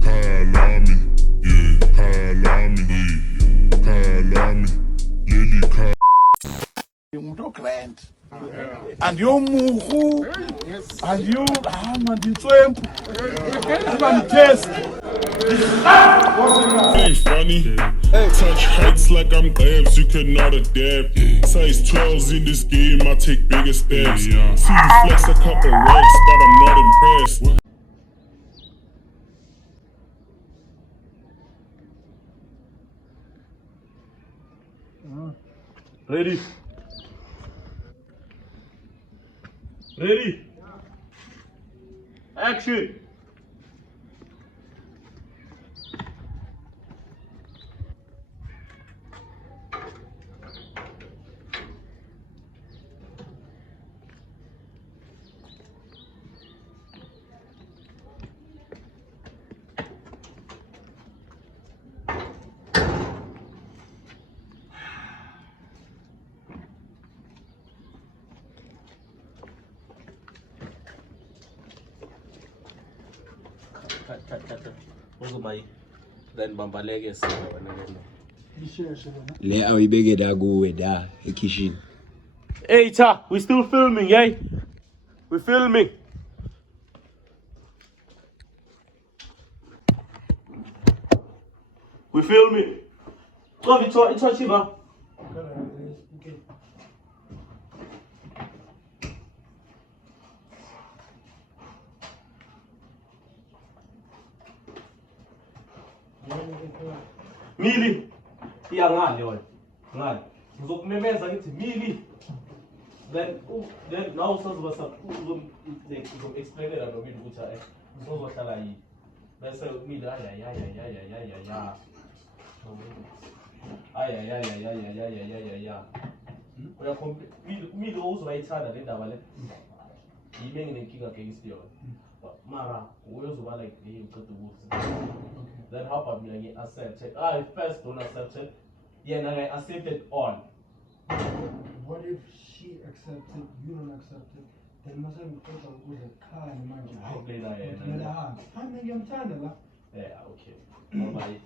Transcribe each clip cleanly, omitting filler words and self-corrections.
Kalami, yeah, Kalami, Kalami, Lily Kalami. Grand. And you muhu, and you manditswempu, test. Ain't funny. Touch heights like I'm Gabs, you cannot adapt. Size 12s in this game, I take bigger steps. See you flex a couple racks, but I'm not impressed. Ready? Ready? Action! Cut. Uzumai. Then bambaleke Le awibeke da kuwe da ekitchen. Hey cha, we still filming, eh? We filming. We filming. Love it's chiva. Mili. Iya ngani wena? Ngani? Ngizokumemeza ngithi Mili. Then now usazoba explainela nomini ukuthi uzohlala yini. Bese Mili ay. Uya Mili uzobayithanda le ndaba le. Yimi nginenkinga against yona. Mara uyozoba like ngicela ukuthi. Then how about me accept it? I first don't accept it. Yeah, now I accept it on. What if she accepts it, you don't accept it? Then must have thought of good car and mind. Yeah, okay. Bye.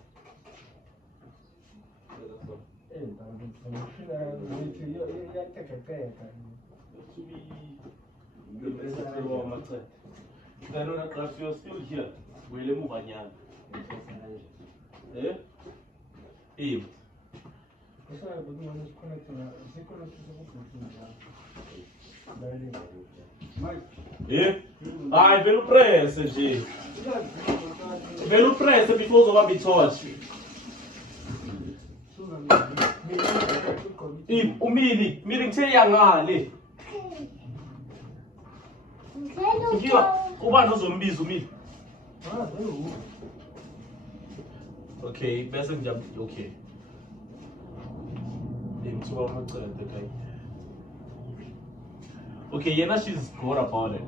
Then when you're still here, we'll move on. Eh? Aim. Eh? Ai, velo pressa, gente. Velo pressa because of a bit touch. Umili ngithe yangale. Ubani uzombiza Umili? Okay, best job. Okay. Okay, Yena, she's good about it.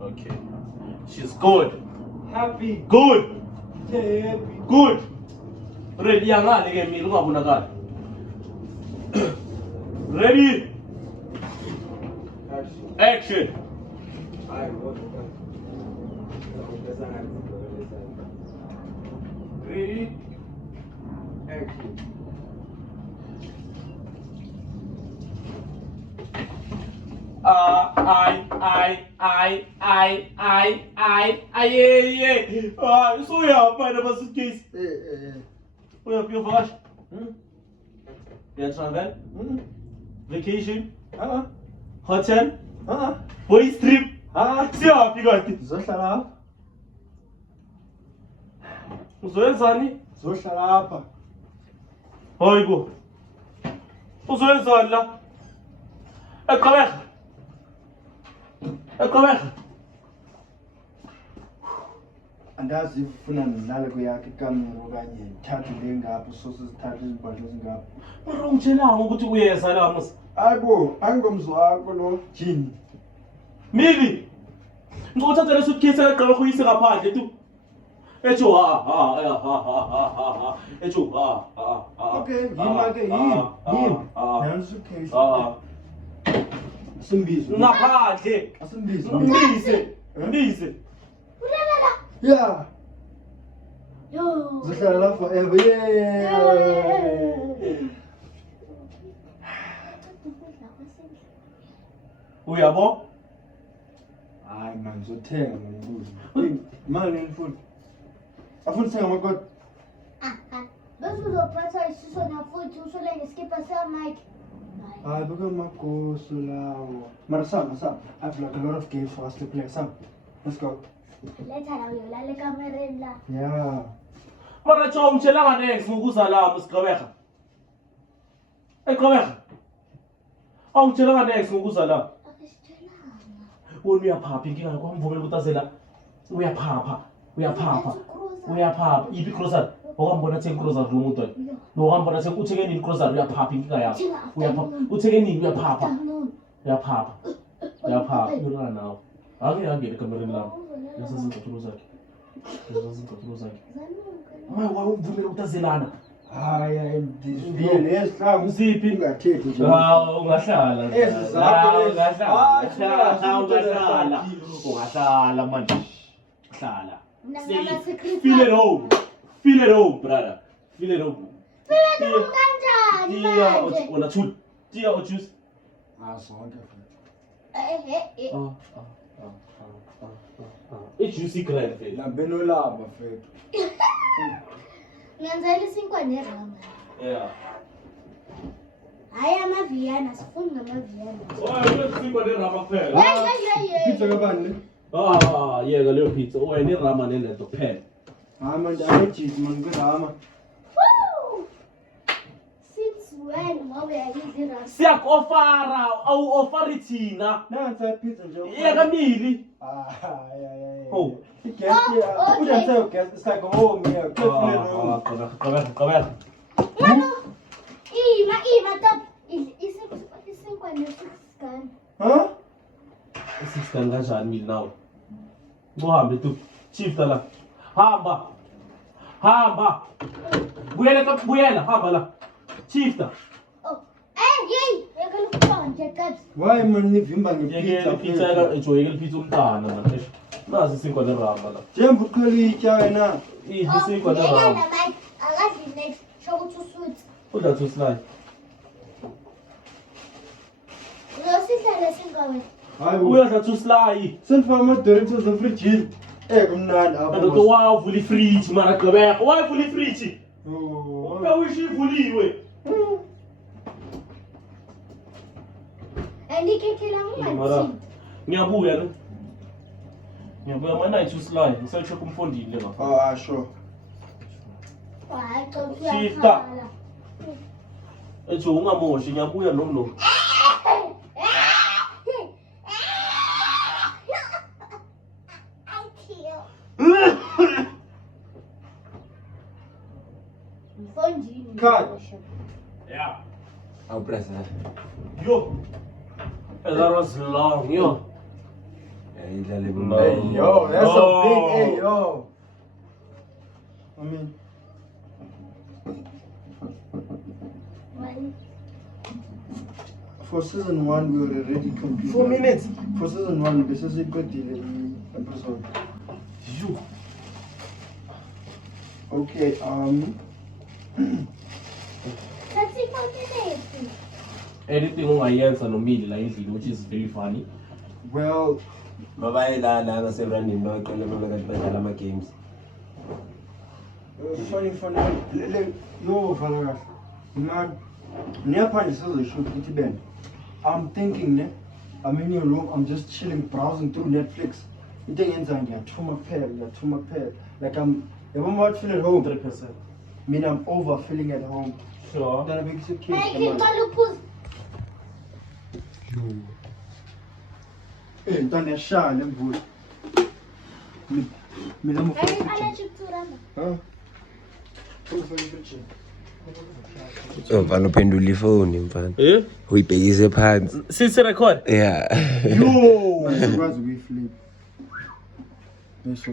Okay. She's good. Happy. Good. Happy. Good. Ready, yanga again, me look up. Ready? Action. Ready? Action. So yeah, my name is Case. Where are you for? Yeah, travel. Vacation. Hotel. Boys trip. See how you got it. Zohlala. Uzwenzani? Zohlala hapa. Hayibo. Uzwenzani la? Eqhubeka. Andazi ufuna nilale kuyakhe ikamero kanye thathe le ngapho sosizithathe izibhadlo zingapho. Mara ungitshelanga ukuthi uyeza la musa. Hayibo, angomzwakho lo jini. Mili. Ngizothatha le suitcase eqala khuyise ngaphandle tu. Echo Echo Okay, yima ke yini? Nansi case. Simbizo. Ngaphandle. Asimbizo. Mbise. Yeah. Yo. Zihlala forever. Yeah. Uyabo? Hayi man, ngizothenga manje. Imali ngifuna. Afuna uthenga amakoti. Bese uzophatha isisona futhi usole ngeskipa samike. Hayi beke magoso lawo. Mara Sam, I have like a lot of games for us to play. Sam, let's go. Letha la uyolala ekamereni la. Yeah. Mara cho umtshela next ngokuzalama usigqebeka. Eqhubeka. Awutshela next ngokuzalama. Wona uyaphapha inkinga yakho amvumela ukuthi azela. Uyaphapha. Ipi crossar. Okambona thenga crossar lo muntu. Lo okambona thenga uthenge nini crossar uyaphapha inkinga yakho. Uyaphapha. Uthenge nini uyaphapha. Yona nawo. Angeke kamereni la. Yasazinto zakhe. Mama wawuvumela ukuthi azelana. Hayi ndizivile esihlangu Uziphi? ungathethi nje. Ungahlala. Ungahlala manje. Hlala. Feel at home, brother. Feel at home. Kanjani manje? Wona thula. Tia o juice. Sonke Juicy grand fela. la benolaba fethu. Ngenzela isinkwa nerama. Yeah. Hayi amaviyana sifuni ngamaviyana. Usikwa nerama kuphela. Pizza kabani le? Yeka leyo pizza. Ni rama nelento kuphela. Hayi manje ayejiti man kwirama. Woo! Since when ngobe yayizi rama? Siyakofara, awu-ofari thina. Nansi pizza nje. Yeka mili. Oh. Guest here. Oh, Who just say guest? It's like a home here. Qabeka. Mano, ima top. Isinkwa nesikani. Huh? Isisikani kanjani mili nawe? Uhambe tu. Shifta la. Hamba. Buyela, hamba la. Shifta. Oh, hey, yakalukubanga nje kabi. Why man nivimba ngepizza? Pizza enjoyeke pizza umntana manje. Nasi isinkwa nerama la. Jembu kholicha wena. Isinkwa Yena nerama. manje akazi next. Shokuthi usuthi. Udla to slide. Uyosihlala singawe. Hayi Uyadla to slide. senifaka ama-Doritos efrijini. Kumnandi apha. Kanti wavula ifridge mara qabeka. Wavula ifridge. Oh. Uyivuliwe. Andikekhela Mara. umanzi. Ngiyabuya ne. Ngiyabuya mana to slide. Ngisayisho kumfondini ngapha. Oh, sure. Hayi cha Shifta. uyakhala. Ejo ungamoshi ngiyabuya nomno. Mfondini. Cut. Yeah. Awupressa. Yo. That was long, yo. Idlale No. Hey, yo, that's No. a big hey, yo. I mean, for season 1 we were already complete. 4 minutes. For season 1, this is a good episode. You. Okay, 34 minutes. Anything ungayenza nomili la endlini which is very funny. well, Babayilala ngaserandini baqale bakanti badlala ama games. funny. Yo, Valagas. Man, nearpande sizoshoot ithi band. I'm thinking, ne? I'm in your room, I'm just chilling, browsing through Netflix. Into engenza ngiyathuma kuphela. Like yabona what feel at home. 100%. Mean I'm over feeling at home. Sure. Then I make it Hey, cake. ngicela uphuze. Ntwana yashaya lemvula. Mina Hey, mfana. allergic to rama. Huh? Ufuna ifridge. Mfana uphendula ifoni mfana. Eh? Uyibhekise phansi. Since record. Yeah. Yo, sikwazi ukuyiflip. Bese